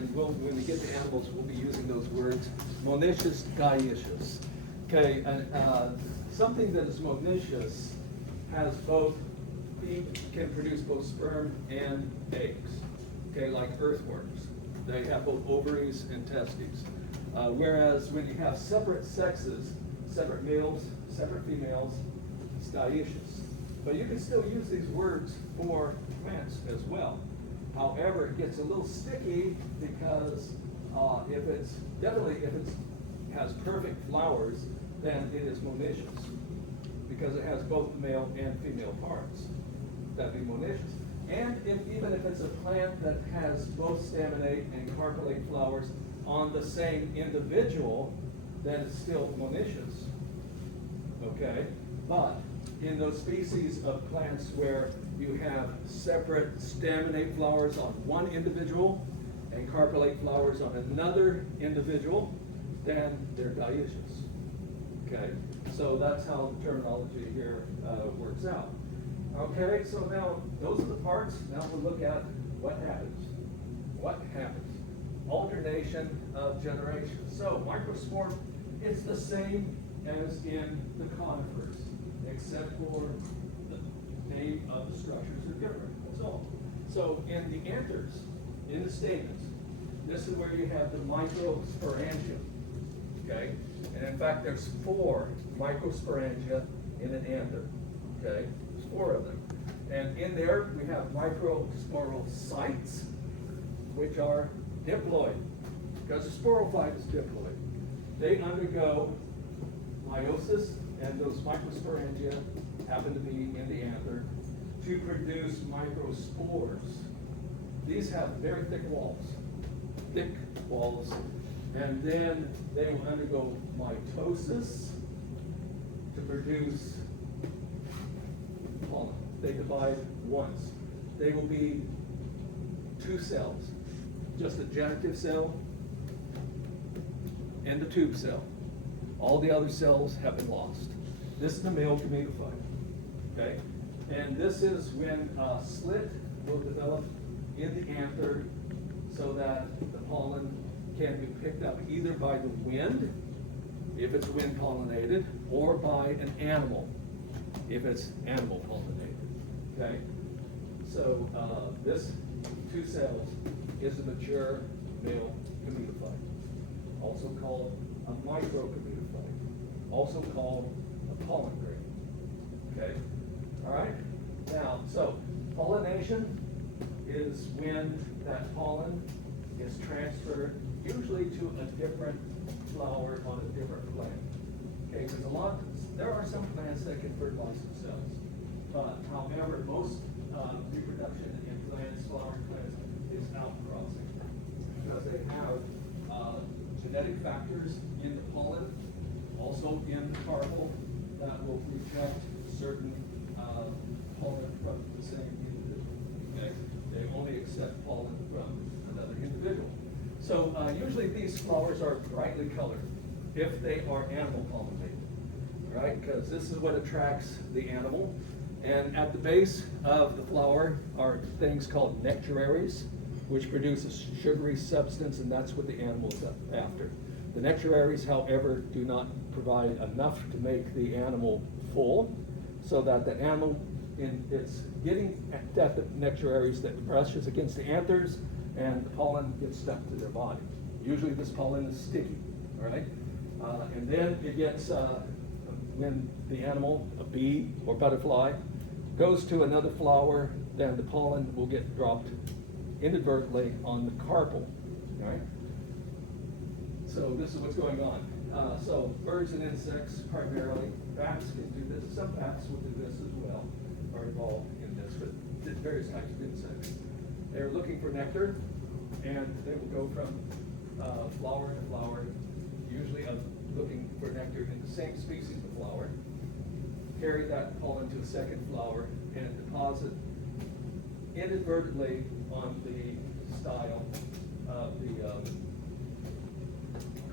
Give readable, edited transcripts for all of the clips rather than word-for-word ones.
and when we get to animals, we'll be using those words, monoecious, dioecious. Okay, something that is monoecious has both, can produce both sperm and eggs, okay, like earthworms. They have both ovaries and testes. Whereas when you have separate sexes, separate males, separate females, it's dioecious. But you can still use these words for plants as well. However, it gets a little sticky because if it has perfect flowers, then it is monoecious because it has both male and female parts. That'd be monoecious. And even if it's a plant that has both staminate and carpellate flowers on the same individual, then it's still monoecious. Okay? But in those species of plants where you have separate staminate flowers on one individual and carpellate flowers on another individual, then they're dioecious. Okay? So that's how the terminology here works out. Okay, so now those are the parts. Now we'll look at what happens. What happens? Alternation of generations. So microspore, it's the same as in the conifers, except for the name of the structures are different. That's all. So in the anthers, in the stamens, this is where you have the microsporangia. Okay? And in fact, there's 4 microsporangia in an anther. Okay? There's 4 of them. And in there, we have microsporocytes, which are diploid, because the sporophyte is diploid. They undergo meiosis, and those microsporangia happen to be in the anther to produce microspores. These have very thick walls, and then they will undergo mitosis to produce pollen. They divide once. They will be 2 cells, just the genitive cell and the tube cell. All the other cells have been lost. This is the male gametophyte, okay? And this is when a slit will develop in the anther so that the pollen can be picked up either by the wind, if it's wind pollinated, or by an animal, if it's animal pollinated, okay? So this 2 cells is a mature male gametophyte, also called a microgametophyte, also called a pollen grain, okay? All right, now, so pollination is when that pollen is transferred usually to a different flower on a different plant. Okay, because there are some plants that can fertilize themselves, but however, most reproduction in plants, flowering plants, is outcrossing because they have genetic factors in the pollen, also in the carpel, that will reject certain pollen from the same individual. Okay, they only accept pollen from another individual. So usually these flowers are brightly colored if they are animal pollinated, right? Because this is what attracts the animal. And at the base of the flower are things called nectaries, which produce a sugary substance, and that's what the animal is after. The nectaries, however, do not provide enough to make the animal full, so that the animal, it's getting at the nectaries that brushes against the anthers, and the pollen gets stuck to their body. Usually this pollen is sticky, all right? And then it gets, when the animal, a bee or butterfly, goes to another flower, then the pollen will get dropped inadvertently on the carpel, all right? So this is what's going on. So birds and insects primarily, bats can do this. Some bats will do this as well, are involved in this, but various types of insects. They're looking for nectar, and they will go from flower to flower, usually looking for nectar in the same species of flower, carry that pollen to a second flower, and deposit inadvertently on the style of the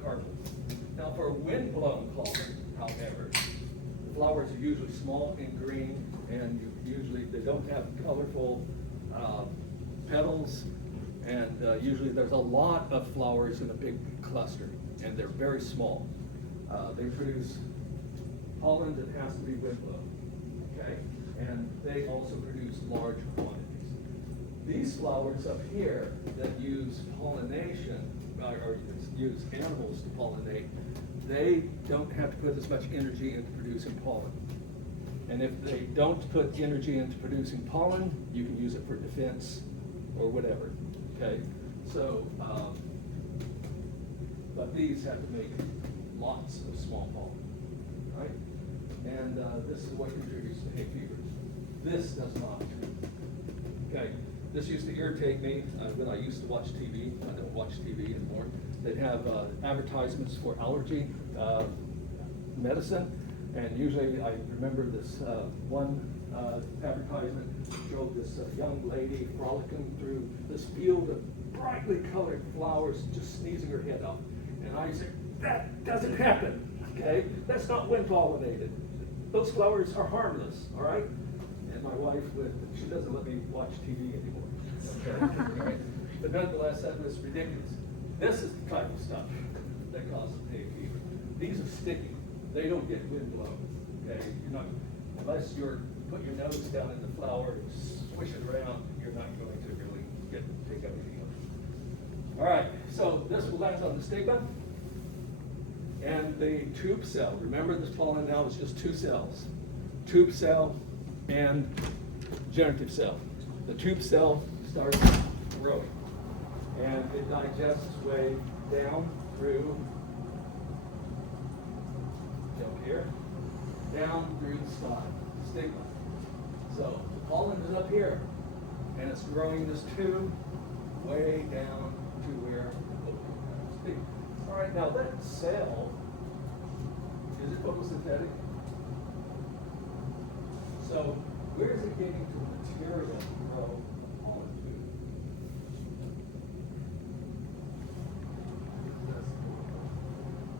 carpel. Now for wind-blown pollen, however, the flowers are usually small and green, and usually they don't have colorful petals, And usually there's a lot of flowers in a big cluster, and they're very small. They produce pollen that has to be wind blown, okay? And they also produce large quantities. These flowers up here that use pollination, or use animals to pollinate, they don't have to put as much energy into producing pollen. And if they don't put energy into producing pollen, you can use it for defense or whatever, okay? So, but these have to make lots of small pollen, right? And this is what contributes to hay fevers. This does not. Okay, this used to irritate me when I used to watch TV. I don't watch TV anymore. They'd have advertisements for allergy medicine, and usually I remember this one advertisement showed this young lady frolicking through this field of brightly colored flowers, just sneezing her head off. And I said, that doesn't happen, okay? That's not wind pollinated. Those flowers are harmless, all right? And my wife she doesn't let me watch TV anymore, okay? Right? But nonetheless, that was ridiculous. This is the type of stuff that causes hay fever. These are sticky. They don't get wind blown, okay? You're not, unless you're put your nose down in the flower and swish it around, you're not going to really pick up anything else. All right, so this will land on the stigma. And the tube cell, remember this pollen now is just two cells. Tube cell and generative cell. The tube cell starts growing and it digests its way down through, jump here, down through the stigma. So the pollen is up here and it's growing this tube way down to where the stigma. All right, now that cell, is it photosynthetic? So where is it getting to the material to grow pollen to?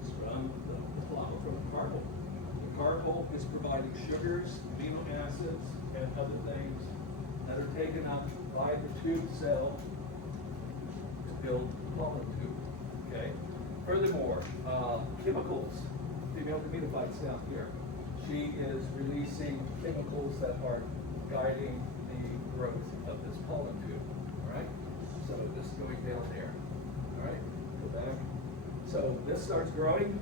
It's from the flower, from the carpel. The carpel is providing sugars, amino acids, and other things that are taken up by the tube cell to build the pollen tube, okay? Furthermore, chemicals, female gametophytes down here. She is releasing chemicals that are guiding the growth of this pollen tube, all right? So this is going down there, all right? Go back. So this starts growing,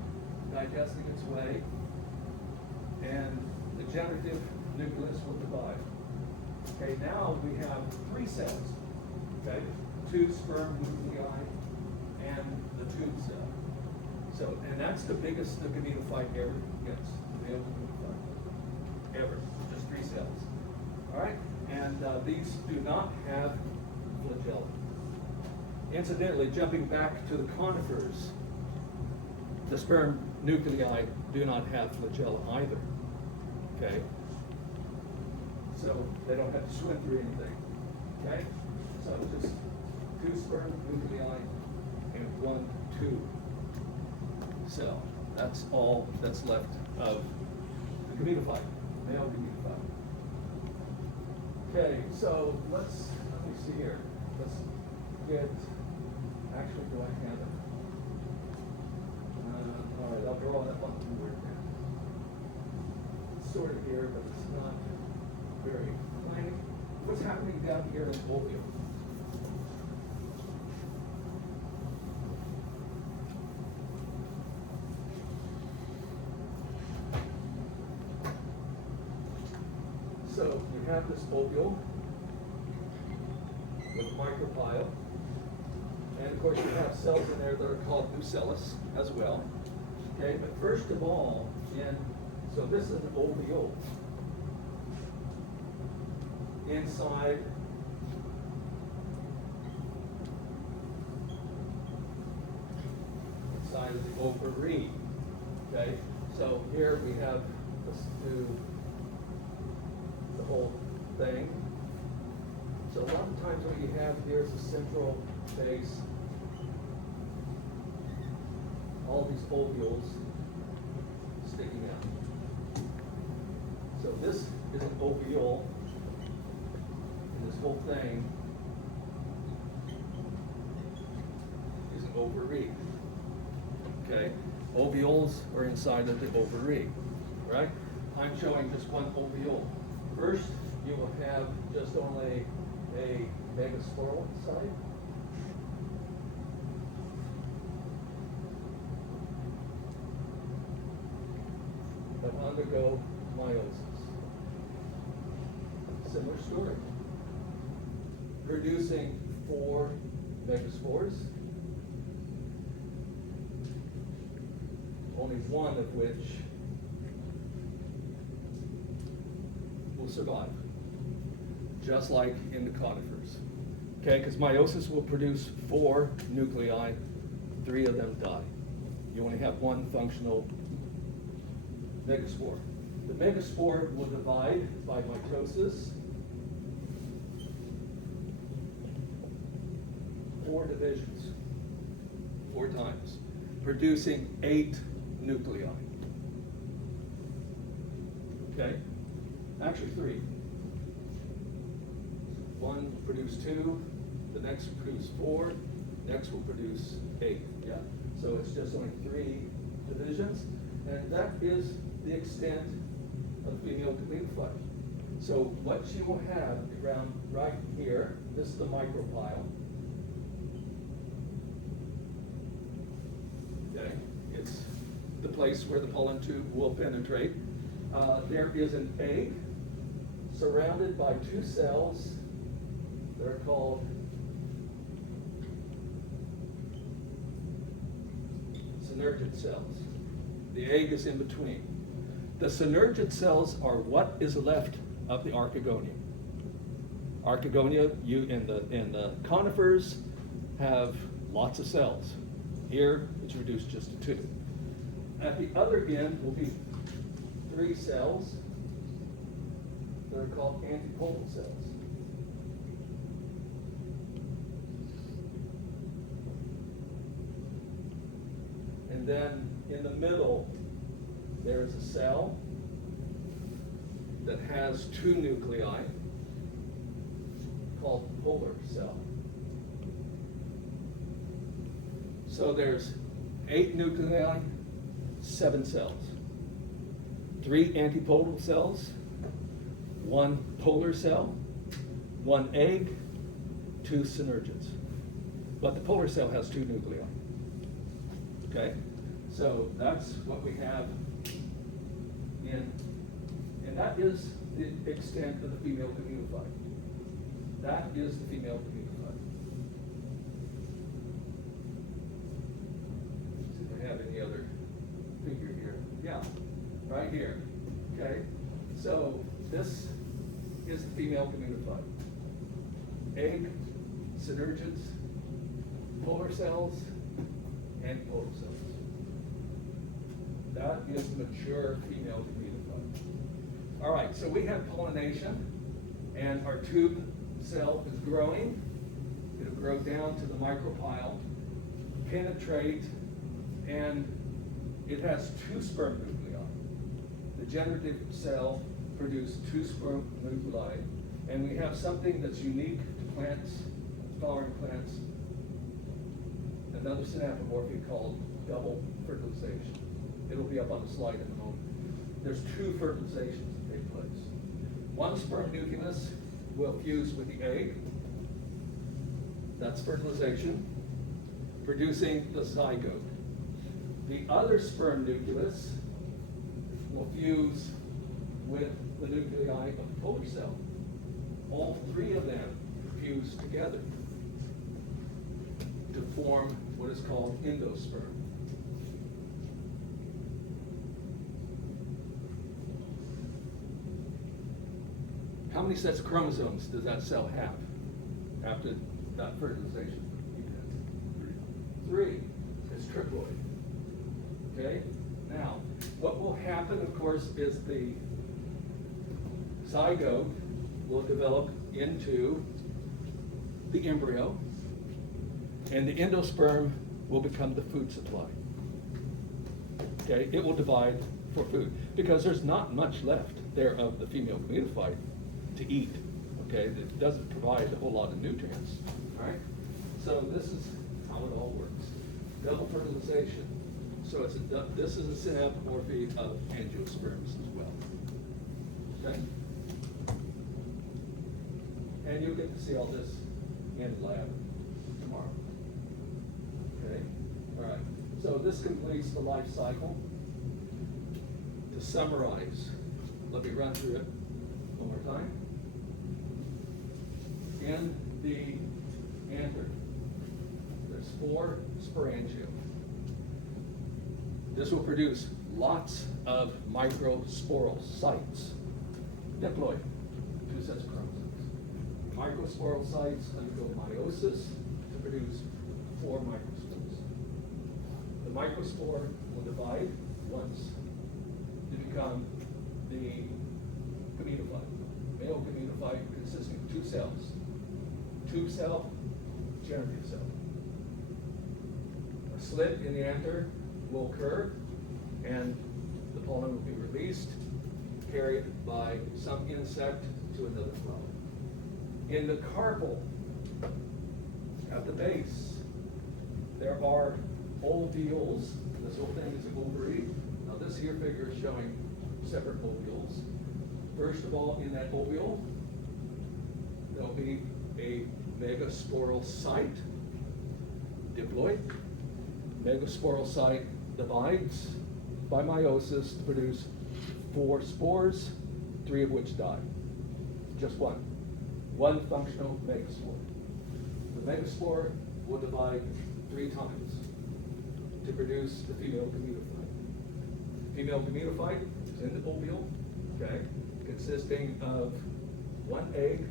digesting its way, and the generative nucleus will divide. Okay, now we have three cells, okay? Two sperm nuclei and the tube cell. So, and that's the biggest the gametophyte ever gets, the male gametophyte, ever, just three cells. All right, and these do not have flagella. Incidentally, jumping back to the conifers, the sperm nuclei do not have flagella either, okay? So they don't have to swim through anything, okay? So just two sperm nuclei and one tube cell. That's all that's left of the gametophyte, male gametophyte. Okay, so let me see here. Let's get, actually, do I have it? All right, I'll draw that one forward. It's sort of here, but it's not very plain. What's happening down here in the ovule? So you have this ovule with micropyle, and of course you have cells in there that are called nucellus as well. Okay, but first of all, so this is an ovule. Inside of the ovary. Okay, so here we have, let's do the whole thing. So a lot of times what you have here is a central base, all these ovules sticking out. So this is an ovule, and this whole thing ovary. Okay, ovules are inside of the ovary, right? I'm showing just one ovule. First, you will have just only a megasporal site. That undergo meiosis. Similar story. Producing 4 megaspores, only one of which will survive, just like in the conifers. Okay, because meiosis will produce 4 nuclei, 3 of them die. You only have one functional megaspore. The megaspore will divide by mitosis, 4 divisions, 4 times, producing 8 nuclei. Okay? Actually 3. One will produce 2, the next will produce 4, next will produce 8. Yeah. So it's just only 3 divisions, and that is the extent of the female gametophyte. So what you will have around right here, this is the micropyle. Okay, it's the place where the pollen tube will penetrate. There is an egg surrounded by 2 cells that are called synergid cells. The egg is in between. The synergid cells are what is left of the archegonia. Archegonia, in the conifers, have lots of cells. Here, it's reduced just to 2. At the other end will be 3 cells that are called antipodal cells. And then in the middle, there is a cell that has 2 nuclei called polar cell. So there's 8 nuclei, 7 cells. 3 antipodal cells, 1 polar cell, 1 egg, 2 synergids. But the polar cell has 2 nuclei. Okay? So that's what we have and that is the extent of the female gametophyte. That is the female gametophyte. See if I have any other figure here. Yeah, right here. Okay, so this is the female gametophyte. Egg, synergids, polar cells, and polar cells. That is mature female gametophyte. All right, so we have pollination, and our tube cell is growing. It'll grow down to the micropyle, penetrate, and it has 2 sperm nuclei. The generative cell produces 2 sperm nuclei, and we have something that's unique to plants, flowering plants, another synapomorphy called double fertilization. It'll be up on the slide in a moment. There's 2 fertilizations that take place. One sperm nucleus will fuse with the egg. That's fertilization, producing the zygote. The other sperm nucleus will fuse with the nuclei of the polar cell. All 3 of them fuse together to form what is called endosperm. How many sets of chromosomes does that cell have after that fertilization? 3. It's triploid. Okay? Now, what will happen, of course, is the zygote will develop into the embryo, and the endosperm will become the food supply. Okay? It will divide for food, because there's not much left there of the female gametophyte to eat. Okay? It doesn't provide a whole lot of nutrients. All right? So this is how it all works. double fertilization. So this is a synapomorphy of angiosperms as well. Okay? And you'll get to see all this in lab tomorrow. Okay? All right. So this completes the life cycle. To summarize, let me run through it one more time. In the anther, there's 4 sporangia. This will produce lots of microsporal sites. Diploid, 2 sets of chromosomes. Microsporal sites undergo meiosis to produce 4 microspores. The microspore will divide once to become the gametophyte. Male gametophyte consisting of 2 cells. Tube cell, generative cell. A slit in the anther will occur and the pollen will be released, carried by some insect to another flower. In the carpel, at the base, there are ovules. This whole thing is an ovary. Now this here figure is showing separate ovules. First of all, in that ovule, there'll be a megasporal site, diploid. Megasporal site divides by meiosis to produce 4 spores, 3 of which die. Just one. One functional megaspore. The megaspore will divide 3 times to produce the female gametophyte. Female gametophyte is in the ovule, okay, consisting of 1 egg,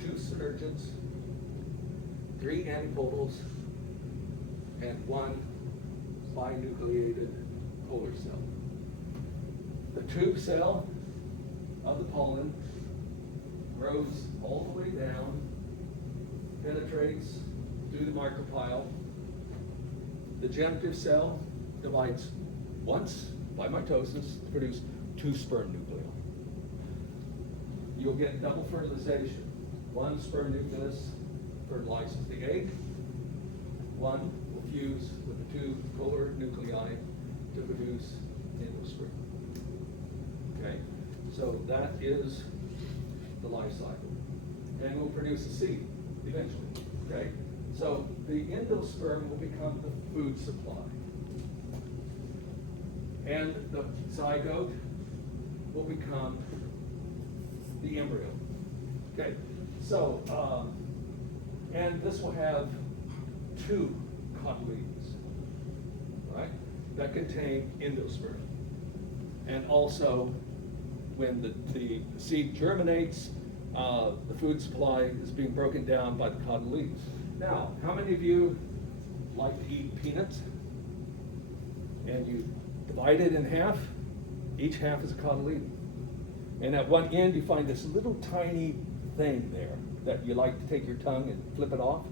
2 synergids, 3 antipodals, and 1 binucleated polar cell. The tube cell of the pollen grows all the way down, penetrates through the micropyle. The genitive cell divides once by mitosis to produce 2 sperm nuclei. You'll get double fertilization. 1 sperm nucleus fertilizes the egg. 1 will fuse with the 2 polar nuclei to produce endosperm. Okay, so that is the life cycle, and will produce a seed eventually. Okay, so the endosperm will become the food supply, and the zygote will become the embryo. Okay, so and this will have 2 cotyledons, right, that contain endosperm, and also when the seed germinates, the food supply is being broken down by the cotyledons. Now, how many of you like to eat peanuts? And you divide it in half, each half is a cotyledon. And at one end you find this little tiny thing there that you like to take your tongue and flip it off,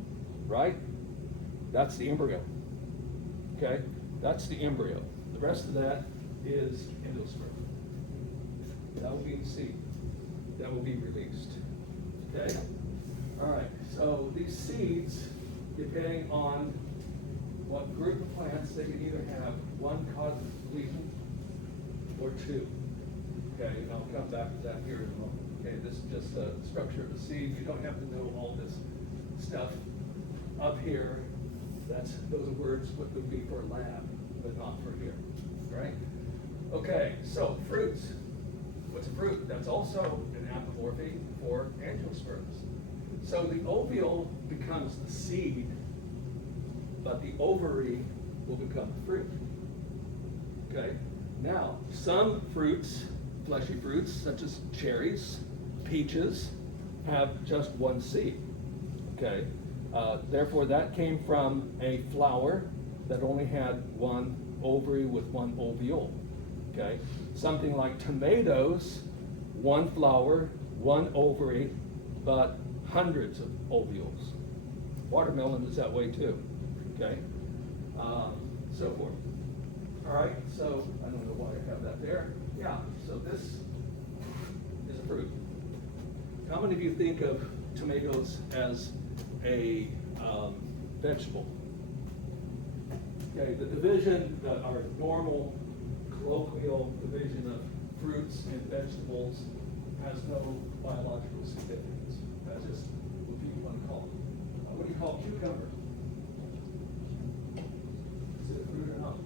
right? That's the embryo, okay? That's the embryo. The rest of that is endosperm. That will be the seed that will be released, okay? All right, so these seeds, depending on what group of plants, they can either have 1 cotyledon or 2. Okay, and I'll come back to that here in a moment. Okay, this is just the structure of the seed. You don't have to know all this stuff up here. Those are words what would be for a lab, but not for here, right? Okay, so fruits. What's a fruit? That's also an apomorphy for angiosperms. So the ovule becomes the seed, but the ovary will become the fruit. Okay, now some fruits, fleshy fruits such as cherries, peaches, have just 1 seed. Okay, therefore that came from a flower that only had 1 ovary with 1 ovule. Okay, something like tomatoes, 1 flower, 1 ovary, but hundreds of ovules. Watermelon is that way too. Okay, so forth. All right, so I don't know why I have that there. Yeah, so this is a fruit. How many of you think of tomatoes as a vegetable? Okay, the division, our normal colloquial division of fruits and vegetables has no biological significance. That's just what people want to call it. What do you call cucumber? Is it a fruit or not?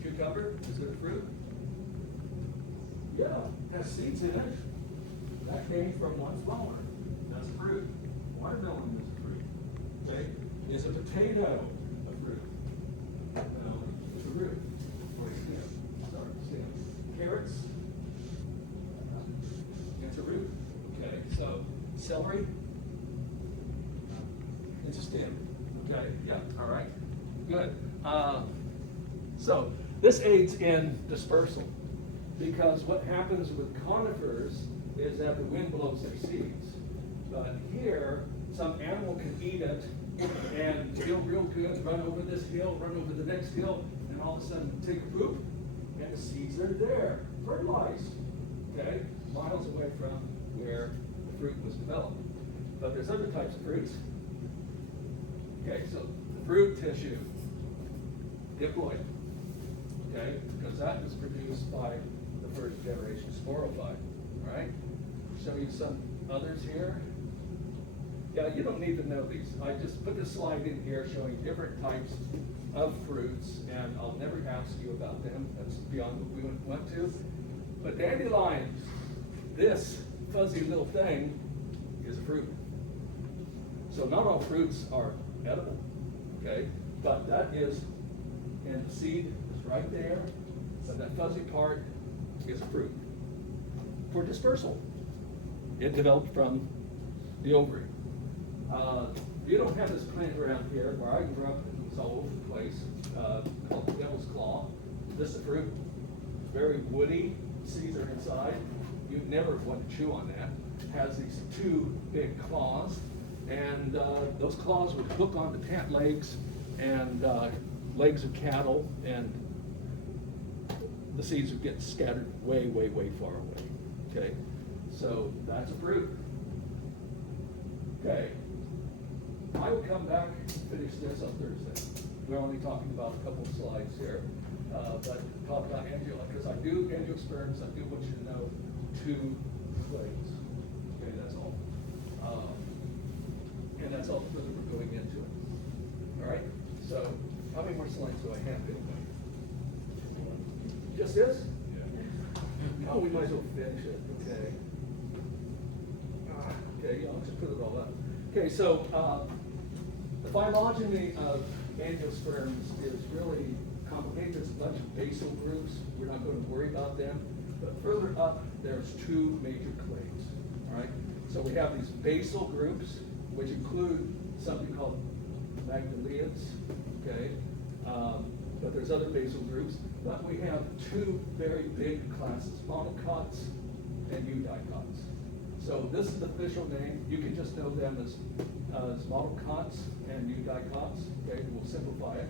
Cucumber, is it a fruit? Yeah, it has seeds in it. That came from one flower. That's a fruit. Watermelon is a fruit. Okay? Is a potato a fruit? No, it's a root. Or a stem. Sorry, stem. Carrots? It's a root. Okay, so celery? It's a stem. Okay, yeah, all right. Good. So this aids in dispersal because what happens with conifers is that the wind blows their seeds. But here, some animal can eat it and feel real good, run over this hill, run over the next hill, and all of a sudden take a poop, and the seeds are there, fertilized, okay, miles away from where the fruit was developed. But there's other types of fruits. Okay, so the fruit tissue, diploid, okay, because that was produced by the first generation sporophyte, right? Show you some others here. Yeah, you don't need to know these. I just put this slide in here showing different types of fruits, and I'll never ask you about them. That's beyond what we went to. But dandelions, this fuzzy little thing is a fruit. So not all fruits are edible, okay? But that is, and the seed is right there, but that fuzzy part is a fruit. For dispersal, it developed from the ovary. You don't have this plant around here where I grew up, it was all over the place, called the devil's claw. This is a fruit, very woody, seeds are inside. You'd never want to chew on that. It has these two big claws, and those claws would hook onto pant legs and legs of cattle, and the seeds would get scattered way, way, way far away. Okay, so that's a fruit. Okay. I will come back and finish this on Thursday. We're only talking about a couple of slides here, but talk about angio, because I do angiosperms, I do want you to know 2 clades. Okay, that's all. And that's all the further we're going into it. All right, so how many more slides do I have anyway? Just this? Yeah. Oh, we might as well finish it, okay. Okay, yeah, I'll just put it all up. Okay, so the phylogeny of angiosperms is really complicated. There's a bunch of basal groups. We're not going to worry about them. But further up, there's 2 major clades. All right. So we have these basal groups, which include something called magnoliads. Okay. But there's other basal groups. But we have 2 very big classes: monocots and eudicots. So this is the official name. You can just know them as monocots and eudicots. Okay, we'll simplify it.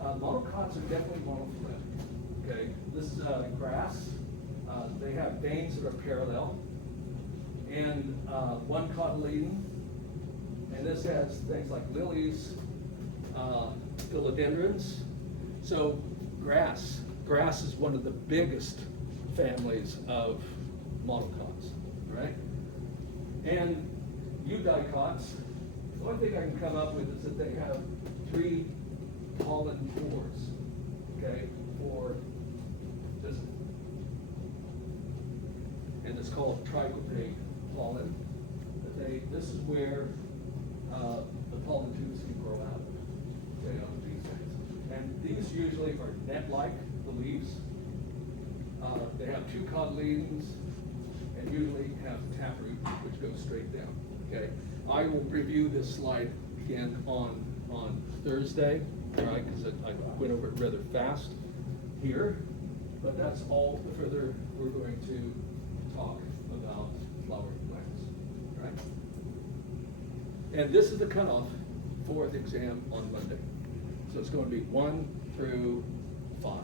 Monocots are definitely monophyletic. Okay, this is grass. They have veins that are parallel, and one cotyledon. And this has things like lilies, philodendrons. So grass is one of the biggest families of monocots, right? And eudicots, the only thing I can come up with is that they have 3 pollen pores, okay, for this. And it's called trichopate pollen. This is where the pollen tubes can grow out of, okay, on these things. And these usually are net-like, the leaves. They have 2 cotyledons, and usually have taproot, which goes straight down. Okay, I will review this slide again on Thursday, all right? Because I went over it rather fast here, but that's all the further we're going to talk about flowering plants, all right? And this is the cutoff for the exam on Monday, so it's going to be 1 through 5.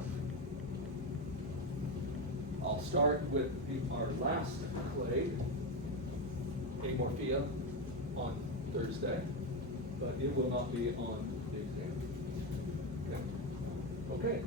I'll start with our last clade, Amorphia, on Thursday, but but it will not be on the exam. Okay. Okay.